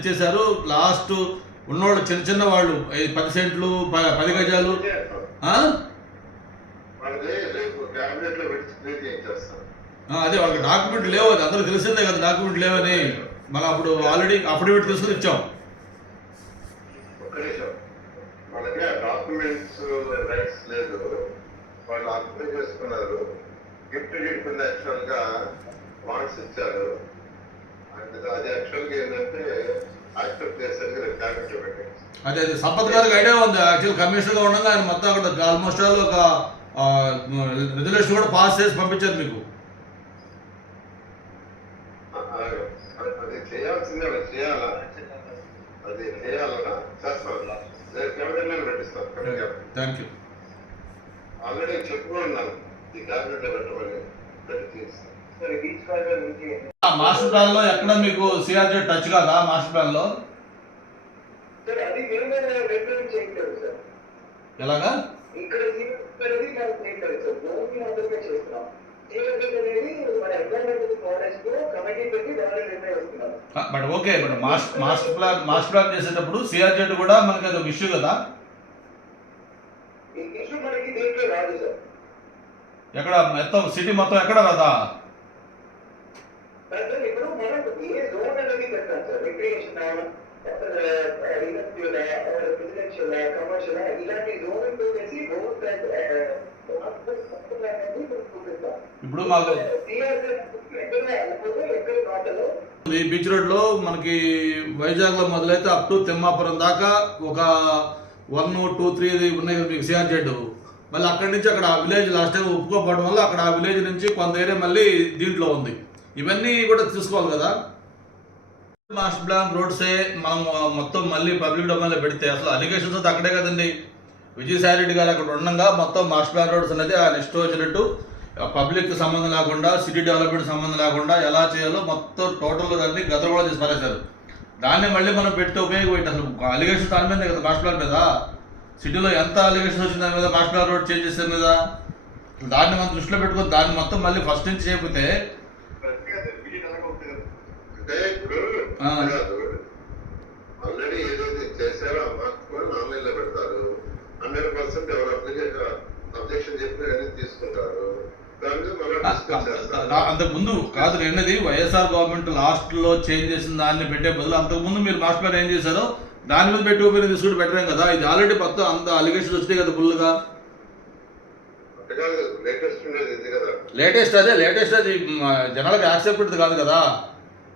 ఇచ్చేశారు. లాస్ట్ ఉన్నోళ్ళు చిన్న చిన్న వాళ్ళు 10 సెంట్లు 10 గజాలు అదే వాళ్ళకి డాక్యుమెంట్ లేవు. అది అందరూ తెలిసిందే కదా డాక్యుమెంట్ లేవని. మనం అప్పుడు ఆల్రెడీ అఫిడవిట్ తీసుకుని ఇచ్చాం. వాళ్ళకి డాక్యుమెంట్స్ రైట్స్ లేదు, వాళ్ళు అర్థం చేసుకున్నారు. గిఫ్ట్ కింద యాక్చువల్ గా బాండ్స్ ఇచ్చారు. అది యాక్చువల్ గా ఏంటంటే యాక్సెప్ట్ చేశారు క్యాబినెట్ లో పెట్టారు. అదే సంపత్ గారికి ఐడియా ఉంది. యాక్చువల్ కమిషనర్ గా ఉండగా ఆయన మొత్తం అక్కడ ఆల్మోస్ట్ ఆల్ ఒక రిజల్యూషన్ కూడా పాస్ చేసి పంపించారు మీకు. అది చేయాల్సిందే, అది చేయాలా, అది చేయాలన్నా చేస్తాను. క్యాబినెట్ లో పెట్టిస్తాను. Thank you. ఆల్రెడీ చెప్పుకున్నాను ఈ క్యాబినెట్ లో పెట్టమని. మాస్టర్ ప్లాన్ లో ఎక్కడ మీకు సిఆర్జెడ్ టచ్ కాదా? మాస్టర్ ప్లాన్ లో ఎలాగా? But okay, but master plan చేసేటప్పుడు సిఆర్జెడ్ కూడా మనకి అది ఒక ఇష్యూ కదా. ఎక్కడ మొత్తం సిటీ మొత్తం ఎక్కడ రాదా? ఇప్పుడు మాకు బీచ్ రోడ్ లో మనకి వైజాగ్ లో మొదలైతే అప్ టు తిమ్మాపురం దాకా ఒక 1, 2, 3 ఉన్నాయి కదా మీకు సిఆర్జెడ్. మళ్ళీ అక్కడి నుంచి అక్కడ విలేజ్ లాస్ట్ టైం ఒప్పుకోకపోవడం వల్ల అక్కడ ఆ విలేజ్ నుంచి కొంత ఏరియా మళ్ళీ దీంట్లో ఉంది. ఇవన్నీ కూడా తీసుకోవాలి కదా. మాస్టర్ ప్లాన్ రోడ్సే మనం మొత్తం మళ్ళీ పబ్లిక్ డొమైన్లో పెడితే అసలు అలిగేషన్స్ అయితే అక్కడే కదండి. విజయసాయి రెడ్డి గారు అక్కడ ఉండగా మొత్తం మాస్టర్ ప్లాన్ రోడ్స్ అనేది ఆయన ఇష్టం వచ్చినట్టు పబ్లిక్ సంబంధం లేకుండా, సిటీ డెవలప్మెంట్ సంబంధం లేకుండా ఎలా చేయాలో మొత్తం టోటల్ దాన్ని గతంలో చేసి పారేశారు. దాన్ని మళ్ళీ మనం పెట్టి ఉపయోగపెట్టి అసలు అలిగేషన్ దాని మీద కదా, మాస్టర్ ప్లాన్ మీద. సిటీలో ఎంత అలిగేషన్ వచ్చింది దాని మీద, మాస్టర్ ప్లాన్ రోడ్ చేంజ్ చేసిన మీద. దాన్ని మనం దృష్టిలో పెట్టుకుని దాన్ని మొత్తం మళ్ళీ ఫస్ట్ నుంచి చేయకపోతే ఆల్రెడీ ఏదైతే చేశారో ఆన్లైన్ లో పెడతారు. 100% ఎవరు అబ్జెక్షన్ చెప్పి తీసుకుంటారు. అంతకు ముందు కాదు రెండది వైఎస్ఆర్ గవర్నమెంట్ లాస్ట్ లో చేంజ్ చేసిన దాన్ని పెట్టే బదులు అంతకు ముందు మీరు మాస్టర్ ప్లాన్ ఏం చేశారో దాని మీద పెట్టి ఉపయోగం తీసుకుంటూ పెట్టలేం కదా. ఇది ఆల్రెడీ మొత్తం అంత అలిగేషన్ వచ్చినాయి కదా ఫుల్ గా. లేటెస్ట్ అది జనాలకు యాక్సెప్టెడ్ కాదు కదా.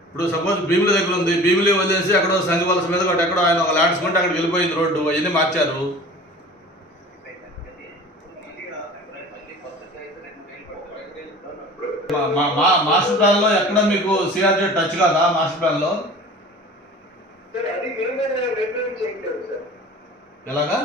ఇప్పుడు సపోజ్ భీముల దగ్గర ఉంది, భీములు వదిలేసి అక్కడ సంఘవలస మీద ఒకటి ఎక్కడో ఆయన ఒక ల్యాండ్స్ కొంటే అక్కడికి వెళ్ళిపోయింది రోడ్డు, అవన్నీ మార్చారు. మాస్టర్ ప్లాన్ లో ఎక్కడ మీకు సిఆర్జెడ్ టచ్ కాదా? మాస్టర్ ప్లాన్ లో ఎలాగా?